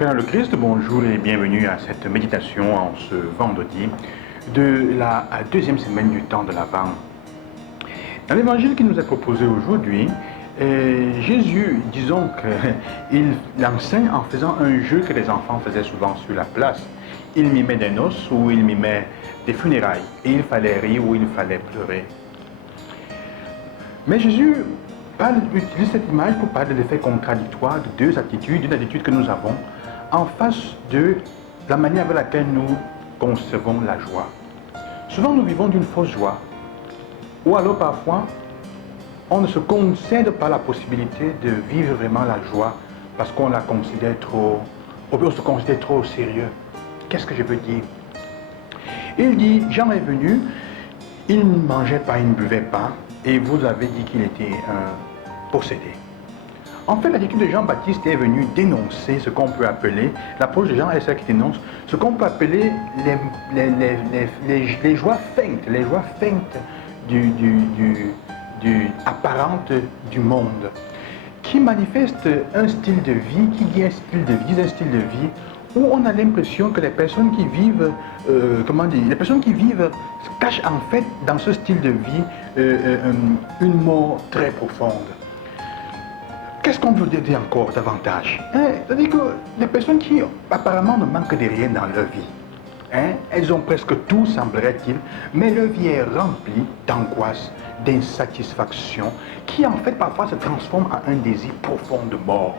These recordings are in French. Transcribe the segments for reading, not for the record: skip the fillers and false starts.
frères le Christ, bonjour et bienvenue à cette méditation en ce vendredi de la deuxième semaine du temps de l'Avent. Dans l'évangile qui nous est proposé aujourd'hui, Jésus, disons qu'il enseigne en faisant un jeu que les enfants faisaient souvent sur la place. Il mimait des noces ou il mimait des funérailles et il fallait rire ou il fallait pleurer. Mais Jésus utilise cette image pour parler de l'effet contradictoire de deux attitudes, une attitude que nous avons en face de la manière avec laquelle nous concevons la joie. Souvent nous vivons d'une fausse joie, ou alors parfois on ne se concède pas la possibilité de vivre vraiment la joie parce qu'on la considère trop, on se considère trop au sérieux. Qu'est-ce que je veux dire? Il dit, Jean est venu, il ne mangeait pas, il ne buvait pas, et vous avez dit qu'il était possédé. En fait, l'attitude de Jean-Baptiste est venue dénoncer ce qu'on peut appeler, l'approche de Jean est celle qui dénonce ce qu'on peut appeler les joies feintes, apparentes du monde, qui manifestent un style de vie, qui dit un style de vie, un style de vie où on a l'impression que les personnes qui vivent, cachent en fait dans ce style de vie une mort très profonde. Qu'est-ce qu'on peut dire encore davantage? C'est-à-dire que les personnes qui apparemment ne manquent de rien dans leur vie, elles ont presque tout, semblerait-il, mais leur vie est remplie d'angoisse, d'insatisfaction, qui en fait parfois se transforme en un désir profond de mort.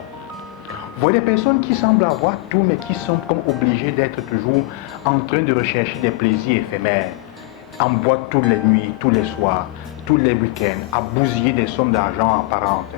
Vous voyez des personnes qui semblent avoir tout, mais qui sont comme obligées d'être toujours en train de rechercher des plaisirs éphémères, en boîte toutes les nuits, tous les soirs, tous les week-ends, à bousiller des sommes d'argent apparentes.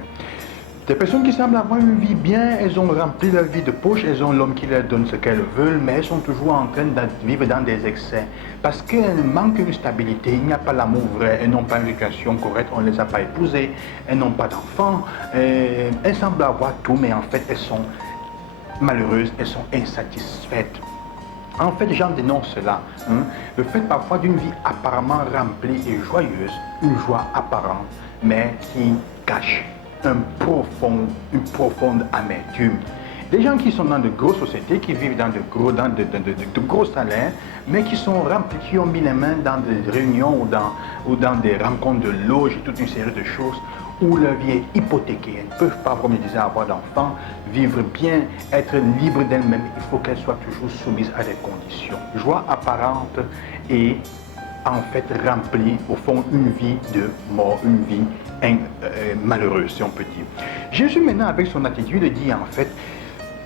Des personnes qui semblent avoir une vie bien, elles ont rempli leur vie de poche, elles ont l'homme qui leur donne ce qu'elles veulent, mais elles sont toujours en train de vivre dans des excès. Parce qu'elles manquent une stabilité, il n'y a pas l'amour vrai, elles n'ont pas une éducation correcte, on ne les a pas épousées, elles n'ont pas d'enfants, elles semblent avoir tout, mais en fait elles sont malheureuses, elles sont insatisfaites. En fait, Jean dénonce cela, le fait parfois d'une vie apparemment remplie et joyeuse, une joie apparente, mais qui cache une profonde amertume. Des gens qui sont dans de grosses sociétés, qui vivent dans de gros salaires, mais qui sont remplis, qui ont mis les mains dans des réunions ou dans des rencontres de loges et toute une série de choses où leur vie est hypothéquée. Elles ne peuvent pas, comme je disais, avoir d'enfants, vivre bien, être libres d'elles-mêmes. Il faut qu'elles soient toujours soumises à des conditions. Joie apparente et en fait remplie, au fond, une vie de mort, une vie malheureuse, si on peut dire. Jésus, maintenant, avec son attitude, dit en fait,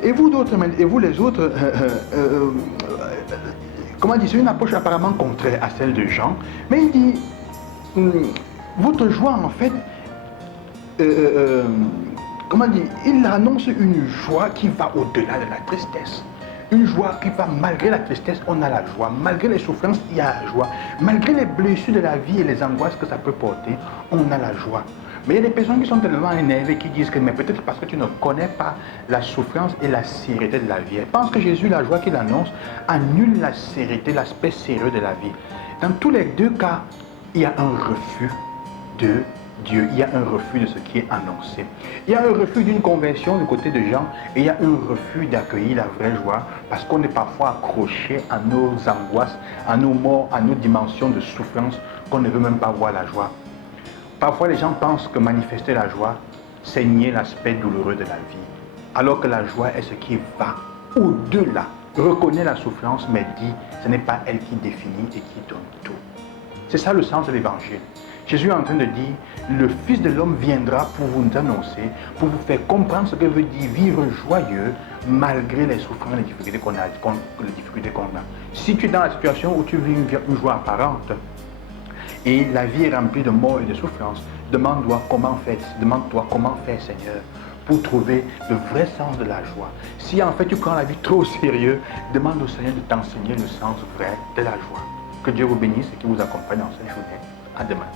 et vous d'autres, et vous les autres, comment dire, c'est une approche apparemment contraire à celle de Jean, mais il dit, votre joie, en fait, comment dire, il annonce une joie qui va au-delà de la tristesse. Une joie qui va, malgré la tristesse, on a la joie. Malgré les souffrances, il y a la joie. Malgré les blessures de la vie et les angoisses que ça peut porter, on a la joie. Mais il y a des personnes qui sont tellement énervées qui disent que, mais peut-être parce que tu ne connais pas la souffrance et la sérénité de la vie. Elles pensent que Jésus, la joie qu'il annonce, annule la sérénité, l'aspect sérieux de la vie. Dans tous les deux cas, il y a un refus de Dieu, il y a un refus de ce qui est annoncé. Il y a un refus d'une conversion du côté de Jean et il y a un refus d'accueillir la vraie joie parce qu'on est parfois accroché à nos angoisses, à nos morts, à nos dimensions de souffrance qu'on ne veut même pas voir la joie. Parfois les gens pensent que manifester la joie, c'est nier l'aspect douloureux de la vie, alors que la joie est ce qui va au-delà, reconnaît la souffrance mais dit ce n'est pas elle qui définit et qui donne tout. C'est ça le sens de l'évangile. Jésus est en train de dire, le Fils de l'homme viendra pour vous annoncer, pour vous faire comprendre ce que veut dire vivre joyeux malgré les souffrances et les difficultés qu'on a. Si tu es dans la situation où tu vis une joie apparente et la vie est remplie de mort et de souffrance, demande-toi comment faire, Seigneur, pour trouver le vrai sens de la joie. Si en fait tu prends la vie trop au sérieux, demande au Seigneur de t'enseigner le sens vrai de la joie. Que Dieu vous bénisse et qu'il vous accompagne dans cette journée. À demain.